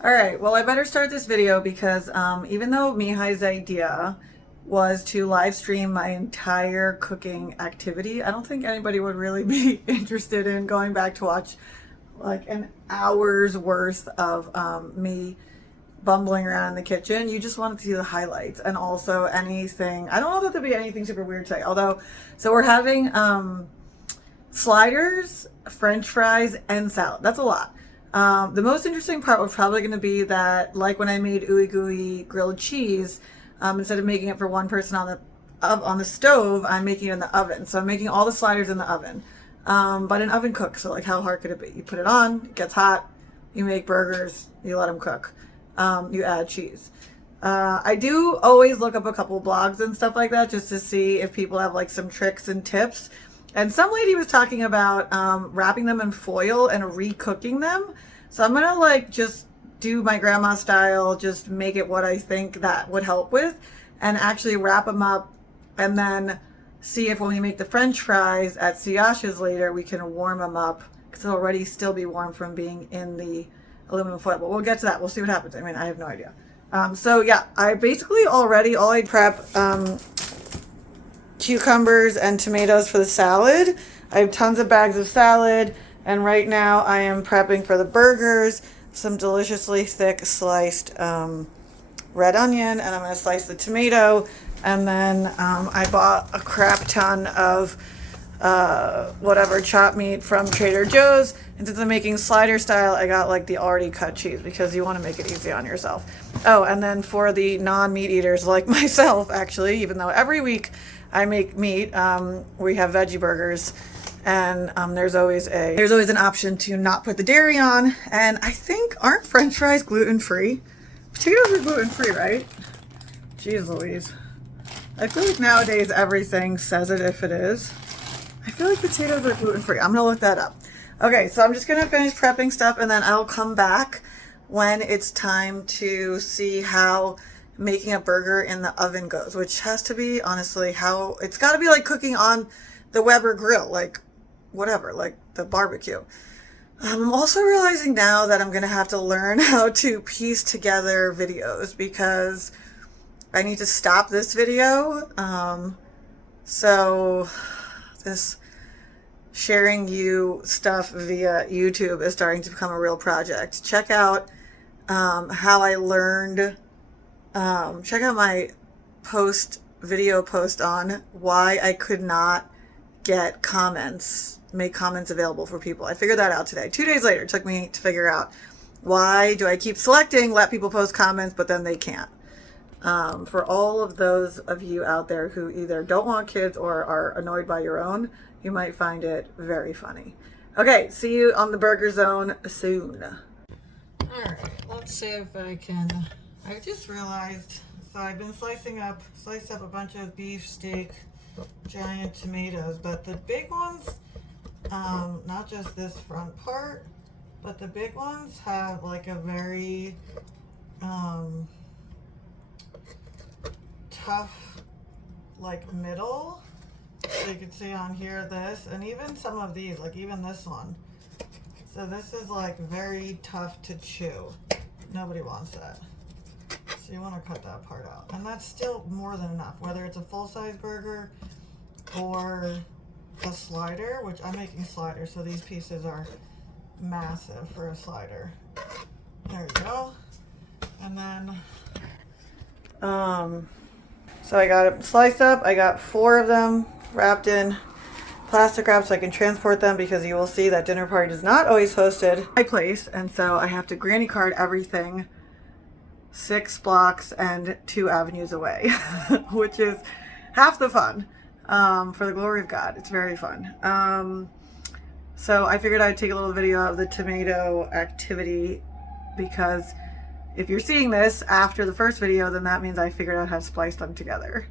All right, well, I better start this video because even though Mihai's idea was to live stream my entire cooking activity, I don't think anybody would really be interested in going back to watch like an hour's worth of me bumbling around in the kitchen. You just wanted to see the highlights and also anything. I don't know that there'll be anything super weird today, although, so we're having sliders, French fries, and salad. That's a lot. The most interesting part was probably going to be that, like when I made ooey gooey grilled cheese, instead of making it for one person on the stove, I'm making it in the oven. So I'm making all the sliders in the oven, but an oven cook. So like, how hard could it be? You put it on, it gets hot. You make burgers, you let them cook. You add cheese. I do always look up a couple blogs and stuff like that just to see if people have like some tricks and tips. And some lady was talking about wrapping them in foil and re-cooking them. So I'm gonna like just do my grandma style, just make it what I think that would help with, and actually wrap them up, and then see if when we make the French fries at Siacha's later, we can warm them up because it'll already still be warm from being in the aluminum foil. But we'll get to that. We'll see what happens. I mean, I have no idea. So yeah, I basically already all I prep. Cucumbers and tomatoes for the salad. I have tons of bags of salad, and right now I am prepping for the burgers some deliciously thick sliced red onion, and I'm going to slice the tomato, and then I bought a crap ton of whatever chopped meat from Trader Joe's, and since I'm making slider style, I got like the already cut cheese because you want to make it easy on yourself. Oh, and then for the non-meat eaters like myself, actually, even though every week I make meat, we have veggie burgers, and there's always an option to not put the dairy on. And I think, aren't French fries gluten-free? Potatoes are gluten-free, right? Jeez Louise. I feel like nowadays everything says it if it is. I feel like potatoes are gluten-free. I'm gonna look that up. Okay, so I'm just gonna finish prepping stuff, and then I'll come back when it's time to see how making a burger in the oven goes, which has to be, honestly, how it's got to be like cooking on the Weber grill, like whatever, like the barbecue. I'm also realizing now that I'm gonna have to learn how to piece together videos because I need to stop this video. So this sharing you stuff via YouTube is starting to become a real project. Check out how I learned. Check out my video post on why I could not make comments available for people. I figured that out today. 2 days later, it took me to figure out why do I keep selecting let people post comments, but then they can't. For all of those of you out there who either don't want kids or are annoyed by your own, you might find it very funny. Okay, see you on the burger zone soon. All right, let's see if I can. I just realized, so I've been sliced up a bunch of beef steak, giant tomatoes, but the big ones, not just this front part, but the big ones have like a very tough like middle. So you can see on here this, and even some of these, like even this one. So this is like very tough to chew. Nobody wants that. So you want to cut that part out. And that's still more than enough, whether it's a full-size burger or a slider, which I'm making sliders, so these pieces are massive for a slider. There you go. And then, so I got it sliced up. I got 4 of them wrapped in plastic wrap so I can transport them, because you will see that dinner party is not always hosted at my place, and so I have to granny card everything 6 blocks and 2 avenues away, which is half the fun. For the glory of God, it's very fun. So I figured I'd take a little video of the tomato activity, because if you're seeing this after the first video, then that means I figured out how to splice them together.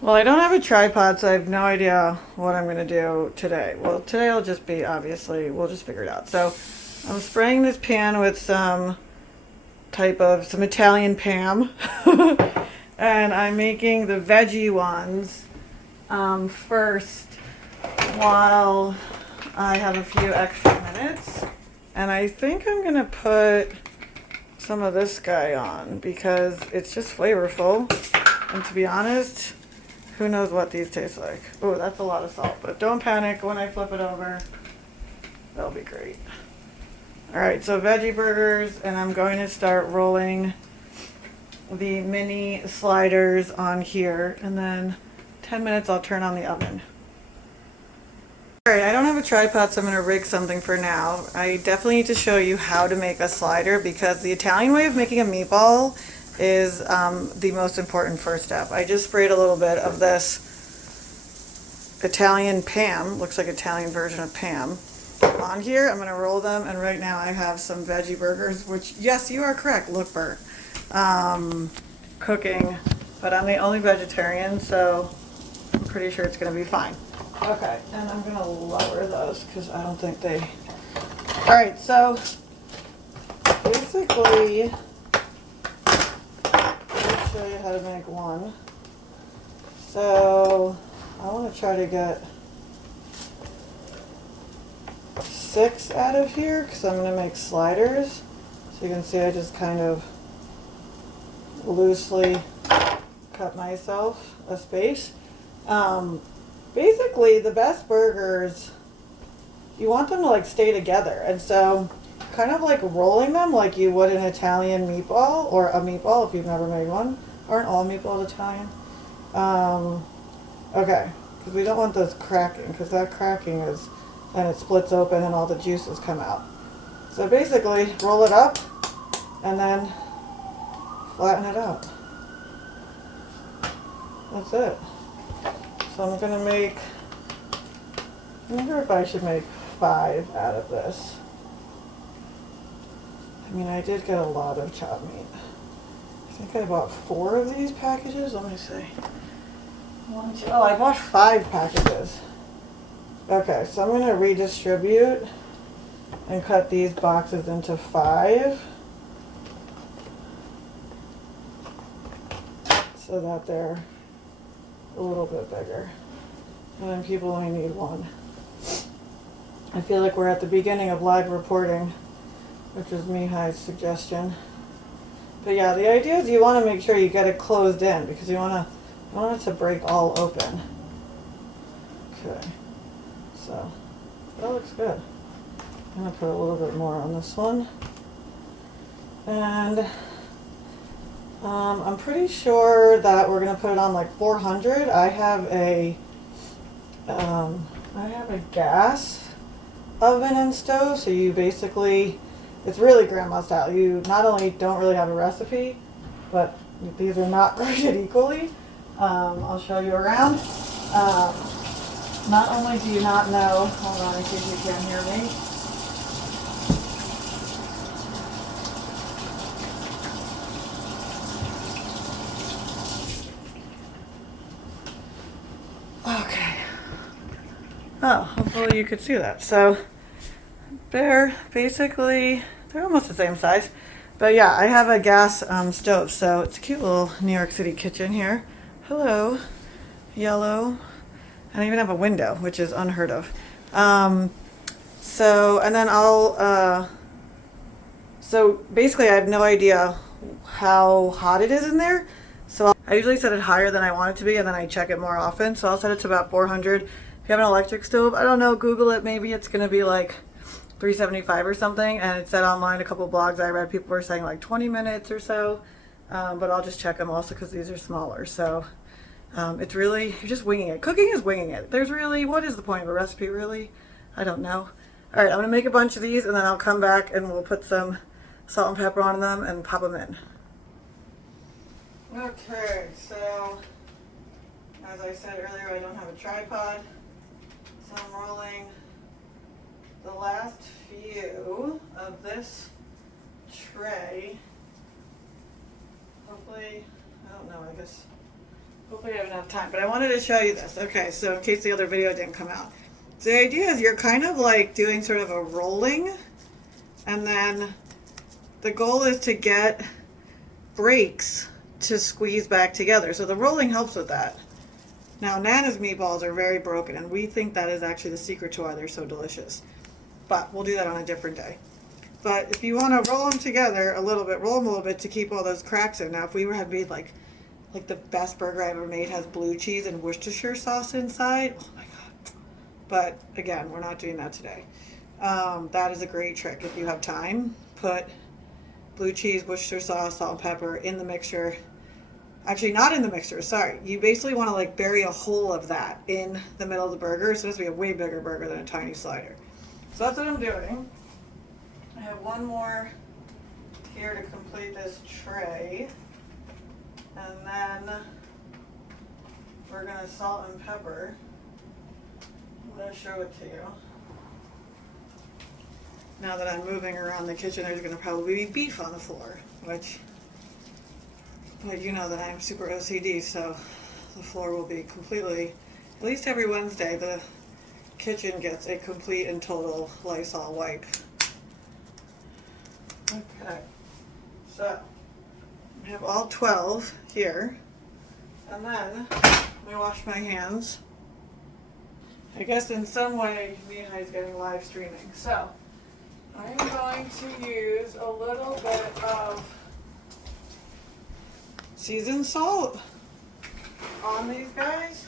Well, I don't have a tripod, so I have no idea what I'm going to do today. Well, today will just be, obviously, we'll just figure it out. So I'm spraying this pan with some Italian Pam. And I'm making the veggie ones first while I have a few extra minutes. And I think I'm going to put some of this guy on because it's just flavorful. And to be honest, who knows what these taste like. Oh, that's a lot of salt, but don't panic when I flip it over. That'll be great. All right, so veggie burgers, and I'm going to start rolling the mini sliders on here, and then 10 minutes I'll turn on the oven. All right, I don't have a tripod, so I'm going to rig something for now. I definitely need to show you how to make a slider because the Italian way of making a meatball is the most important first step. I just sprayed a little bit of this Italian Pam, looks like Italian version of Pam, on here. I'm going to roll them, and right now I have some veggie burgers, which, yes, you are correct, look burnt, cooking, but I'm the only vegetarian, so I'm pretty sure it's going to be fine. Okay, and I'm going to lower those because I don't think they... Alright, so basically, I'll show you how to make one. So I want to try to get 6 out of here because I'm going to make sliders. So you can see I just kind of loosely cut myself a space. Basically, the best burgers, you want them to like stay together, and so kind of like rolling them like you would an Italian meatball, or a meatball if you've never made one. Aren't all meatballs Italian? Okay, because we don't want those cracking, because that cracking is, then it splits open and all the juices come out. So basically, roll it up and then flatten it out. That's it. So I'm going to make, I wonder if I should make 5 out of this. I mean, I did get a lot of chopped meat. I think I bought 4 of these packages. Let me see. 1, 2, oh, I bought 5 packages. Okay, so I'm going to redistribute and cut these boxes into 5 so that they're a little bit bigger, and then people only need 1. I feel like we're at the beginning of live reporting, which is Mihai's suggestion. But yeah, the idea is you want to make sure you get it closed in because you want it to break all open. Okay, so that looks good. I'm gonna put a little bit more on this one, and I'm pretty sure that we're gonna put it on like 400. I have a gas oven and stove, so you basically, it's really grandma style. You not only don't really have a recipe, but these are not rated equally. I'll show you around. Not only do you not know, hold on in case you can't hear me. Okay. Oh, hopefully you could see that. So they're basically, they're almost the same size. But yeah, I have a gas stove, so it's a cute little New York City kitchen here. Hello, yellow. And I even have a window, which is unheard of. So, and then so basically I have no idea how hot it is in there. So I usually set it higher than I want it to be, and then I check it more often. So I'll set it to about 400. If you have an electric stove, I don't know, Google it. Maybe it's going to be like 375 or something. And it said online, a couple of blogs I read, people were saying like 20 minutes or so. But I'll just check them also because these are smaller. So it's really, you're just winging it. Cooking is winging it. There's really, what is the point of a recipe really? I don't know. All right, I'm going to make a bunch of these, and then I'll come back and we'll put some salt and pepper on them and pop them in. Okay, so as I said earlier, I don't have a tripod, so I'm rolling the last few of this tray. Hopefully, I don't know, I guess, hopefully I have enough time, but I wanted to show you this. Okay, so in case the other video didn't come out. So the idea is you're kind of like doing sort of a rolling, and then the goal is to get breaks to squeeze back together. So the rolling helps with that. Now, Nana's meatballs are very broken, and we think that is actually the secret to why they're so delicious. But we'll do that on a different day. But if you want to roll them together a little bit, roll them a little bit to keep all those cracks in. Now, if we had made like the best burger I ever made has blue cheese and Worcestershire sauce inside. Oh my God. But again, we're not doing that today. That is a great trick. If you have time, put blue cheese, Worcestershire sauce, salt and pepper in the mixture. Actually, not in the mixture, sorry. You basically want to like bury a hole of that in the middle of the burger. So this will be a way bigger burger than a tiny slider. So that's what I'm doing. I have one more here to complete this tray. And then we're going to salt and pepper. I'm going to show it to you. Now that I'm moving around the kitchen, there's going to probably be beef on the floor, which, but you know that I'm super OCD, so the floor will be completely, at least every Wednesday, the kitchen gets a complete and total Lysol wipe. Okay, so I have all 12 here, and then let me wash my hands. I guess in some way Mihai's getting live streaming, so I'm going to use a little bit of seasoned salt on these guys.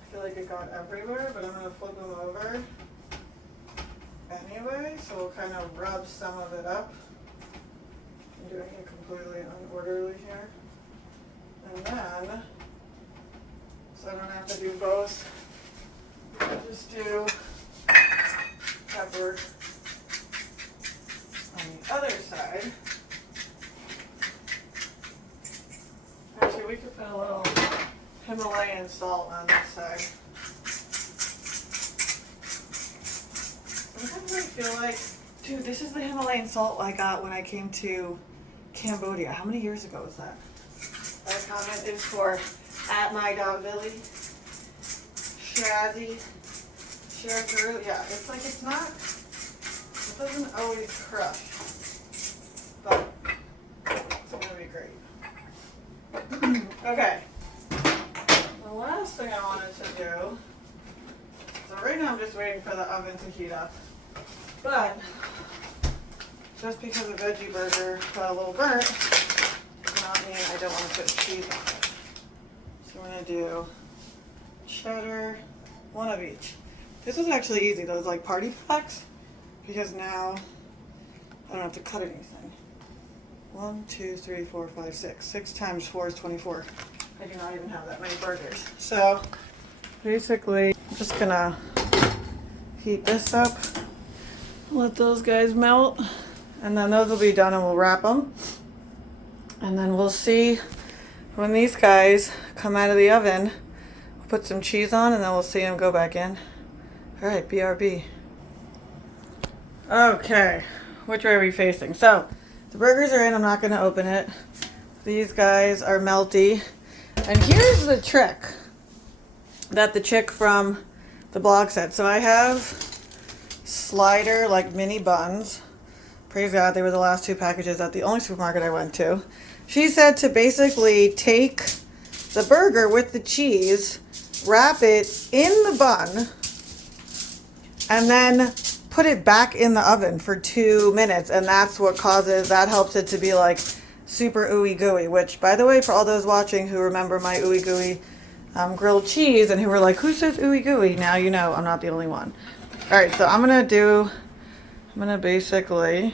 I feel like it got everywhere, but I'm going to flip them over anyway, so we'll kind of rub some of it up. I'm doing it completely unorderly here. And then, so I don't have to do both, I'll just do pepper on the other side. Actually, we could put a little Himalayan salt on this side. Sometimes I feel like, dude, this is the Himalayan salt I got when I came to Cambodia. How many years ago was that? That comment is for @my.billy. Shazzy. Shazzy. Yeah, it's like it's not, it doesn't always crush. But it's going to be great. Okay. The last thing I wanted to do, so right now I'm just waiting for the oven to heat up. But just because a veggie burger got a little burnt does not mean I don't want to put cheese on it. So I'm going to do cheddar, one of each. This is actually easy, those like party packs, because now I don't have to cut anything. 1, 2, 3, 4, 5, 6. 6 times 4 is 24. I do not even have that many burgers. So basically, I'm just going to heat this up. Let those guys melt, and then those will be done and we'll wrap them. And then we'll see when these guys come out of the oven. We'll put some cheese on and then we'll see them go back in. All right, BRB. Okay, which way are we facing? So the burgers are in, I'm not gonna open it. These guys are melty. And here's the trick that the chick from the blog said. So I have slider, like mini buns. Praise God, they were the last 2 packages at the only supermarket I went to. She said to basically take the burger with the cheese, wrap it in the bun, and then put it back in the oven for 2 minutes. And that's what causes, that helps it to be like super ooey gooey, which by the way, for all those watching who remember my ooey gooey grilled cheese and who were like, who says ooey gooey? Now you know I'm not the only one. All right, so I'm gonna basically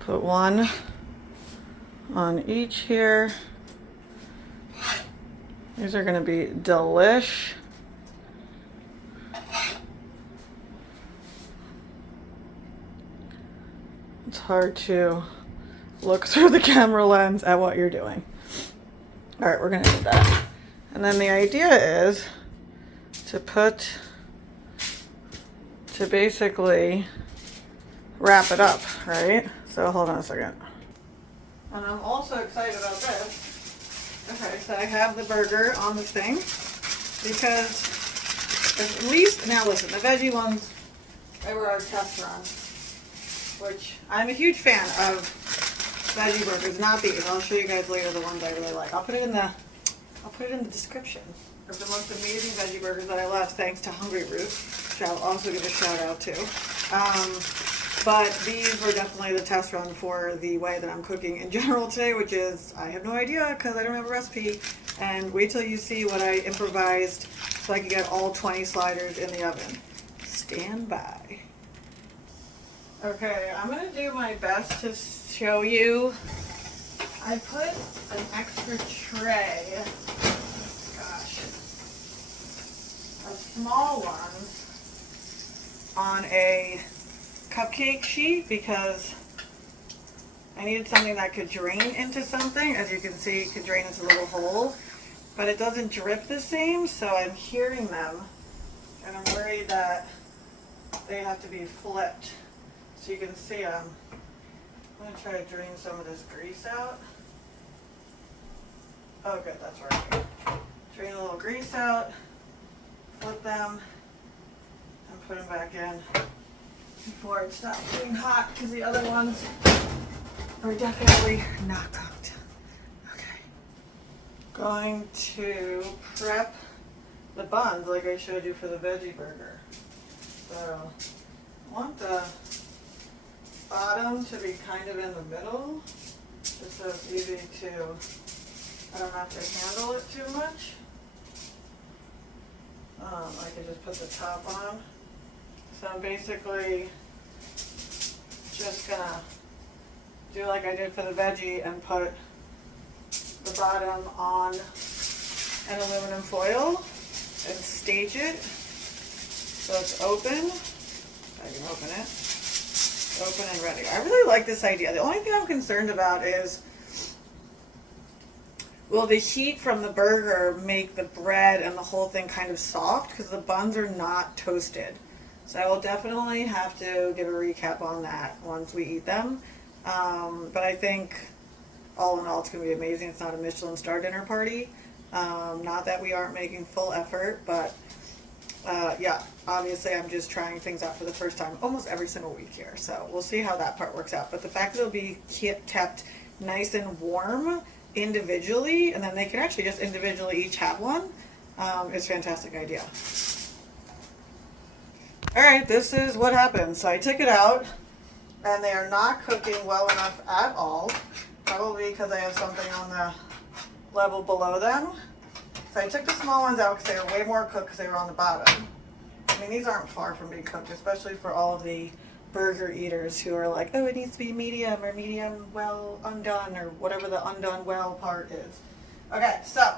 put one on each here. These are gonna be delish. It's hard to look through the camera lens at what you're doing. All right, we're gonna do that. And then the idea is to basically wrap it up, right? So hold on a second. And I'm also excited about this. Okay, so I have the burger on the thing because at least, now listen, the veggie ones, they were our test run, which I'm a huge fan of veggie burgers, not these. I'll show you guys later the ones I really like. I'll put it in the description of the most amazing veggie burgers that I love, thanks to Hungry Roots, which I'll also give a shout out to. But these were definitely the test run for the way that I'm cooking in general today, which is, I have no idea because I don't have a recipe. And wait till you see what I improvised so I can get all 20 sliders in the oven. Stand by. Okay, I'm gonna do my best to show you. I put an extra tray, gosh, of small ones on a cupcake sheet because I needed something that could drain into something. As you can see, it could drain into a little hole, but it doesn't drip the same, so I'm hearing them, and I'm worried that they have to be flipped. So you can see them. I'm going to try to drain some of this grease out. Oh good, that's working. Drain a little grease out, flip them, and put them back in before it stops getting hot, because the other ones are definitely not cooked. Okay. Going to prep the buns like I showed you for the veggie burger. So I want the bottom to be kind of in the middle, just so it's easy to, I don't have to handle it too much. I can just put the top on. So I'm basically just gonna do like I did for the veggie and put the bottom on an aluminum foil and stage it so it's open. I can open it. Open and ready. I really like this idea. The only thing I'm concerned about is, will the heat from the burger make the bread and the whole thing kind of soft, because the buns are not toasted. So I will definitely have to give a recap on that once we eat them. But I think all in all it's going to be amazing. It's not a Michelin star dinner party. Not that we aren't making full effort, but yeah, obviously I'm just trying things out for the first time almost every single week here. So we'll see how that part works out. But the fact that it'll be kept nice and warm individually, and then they can actually just individually each have one, is a fantastic idea. Alright, this is what happened. So I took it out, and they are not cooking well enough at all. Probably because I have something on the level below them. So I took the small ones out because they were way more cooked because they were on the bottom. I mean, these aren't far from being cooked, especially for all of the burger eaters who are like, oh, it needs to be medium or medium well undone or whatever the undone well part is. Okay, so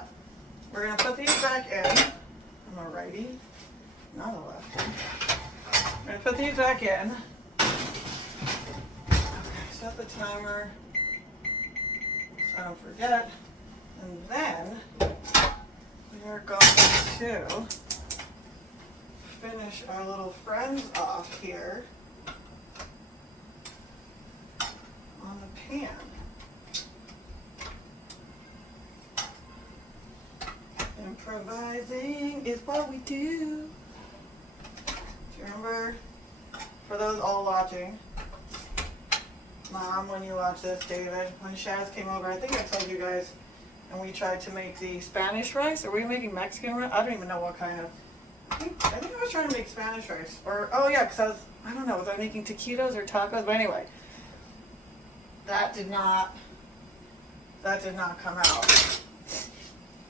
we're going to put these back in. I'm a righty, not a lefty. I'm going to put these back in. Okay, set the timer so I don't forget. And then we are going to finish our little friends off here on the pan. Improvising is what we do. Do you remember, for those all watching, Mom, when you watch this, David, when Shaz came over, I think I told you guys, and we tried to make the Spanish rice. Are we making Mexican rice? I don't even know what kind of. I think I was trying to make Spanish rice. Or, oh yeah, because I don't know, was I making taquitos or tacos? But anyway, that did not come out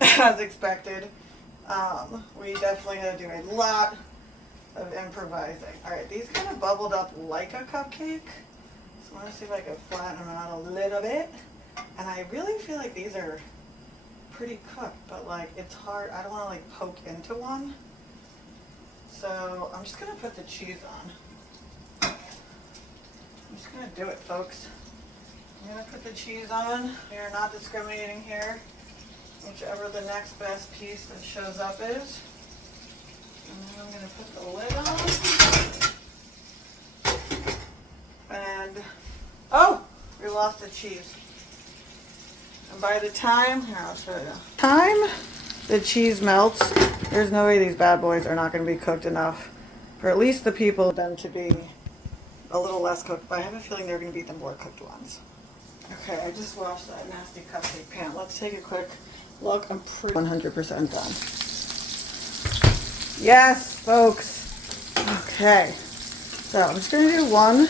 as expected. We definitely had to do a lot of improvising. Alright, these kind of bubbled up like a cupcake. So I want to see if I can flatten them out a little bit. And I really feel like these are pretty cooked, but like it's hard. I don't want to like poke into one. So I'm just going to put the cheese on. I'm just going to do it, folks. I'm going to put the cheese on. We are not discriminating here. Whichever the next best piece that shows up is. And then I'm going to put the lid on. And, oh, we lost the cheese. And by the time, here I'll show you. Time the cheese melts, there's no way these bad boys are not going to be cooked enough for at least the people them to be a little less cooked, but I have a feeling they're going to be the more cooked ones. Okay, I just washed that nasty cupcake pan. Let's take a quick look. I'm pretty 100% done. Yes, folks. Okay, so I'm just gonna do 1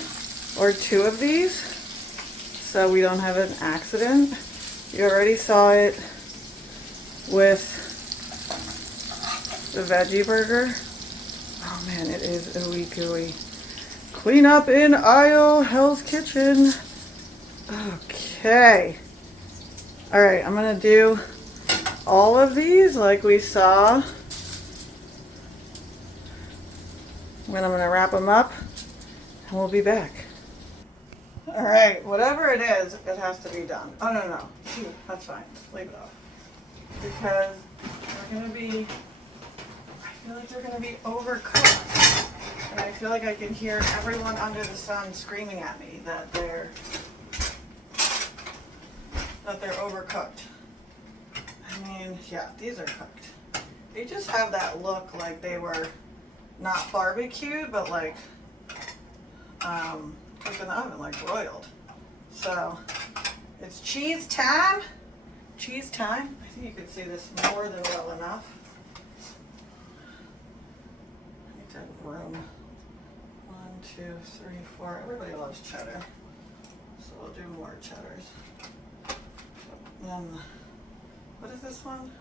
or 2 of these so we don't have an accident. You already saw it with the veggie burger. Oh man, it is ooey gooey. Clean up in aisle, Hell's Kitchen. Okay. All right, I'm gonna do all of these like we saw. Then I'm gonna wrap them up and we'll be back. All right, whatever it is, it has to be done. Oh, no. That's fine. Leave it off. Because they're gonna be, I feel like they're gonna be overcooked. And I feel like I can hear everyone under the sun screaming at me that they're overcooked. I mean, yeah, these are cooked. They just have that look like they were not barbecued, but like cooked in the oven, like broiled. So it's cheese time. Cheese time. I think you can see this more than well enough. I need to have room. 1, 2, 3, 4. Everybody loves cheddar, so we'll do more cheddars. Then, what is this one?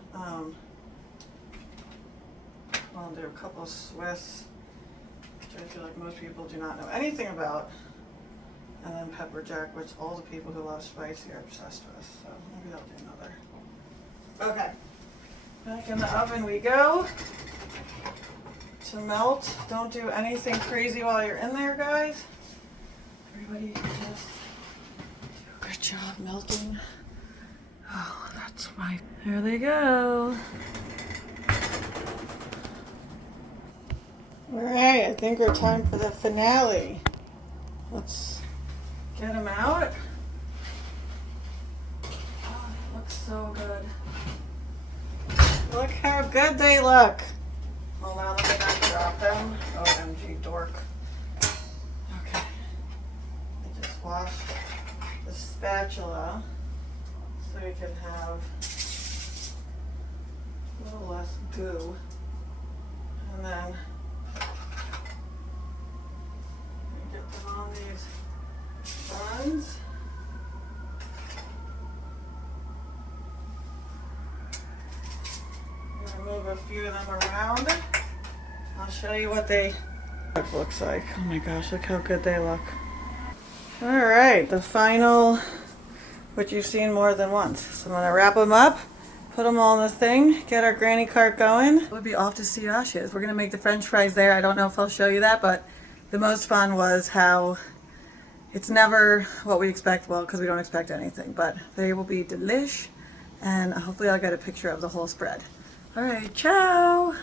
I'll do a couple of Swiss, which I feel like most people do not know anything about. And then pepper jack, which all the people who love spicy are obsessed with. So maybe I'll do another. Okay, back in the oven we go to melt. Don't do anything crazy while you're in there, guys. Everybody just do a good job melting. Oh, that's my. There they go. All right, I think we're time for the finale. Let's get them out. Oh, they look so good. Look how good they look. Hold on, let me not drop them. OMG, dork. Okay. I just washed the spatula so we can have a little less goo. And then get them on these buns. I'm gonna move a few of them around. I'll show you what they looks like. Oh my gosh, look how good they look. All right, the final, which you've seen more than once. So I'm gonna wrap them up, put them all in the thing, get our granny cart going. We'll be off to see Asha's. We're gonna make the French fries there. I don't know if I'll show you that, but the most fun was how it's never what we expect, well, because we don't expect anything, but they will be delish, and hopefully I'll get a picture of the whole spread. All right, ciao.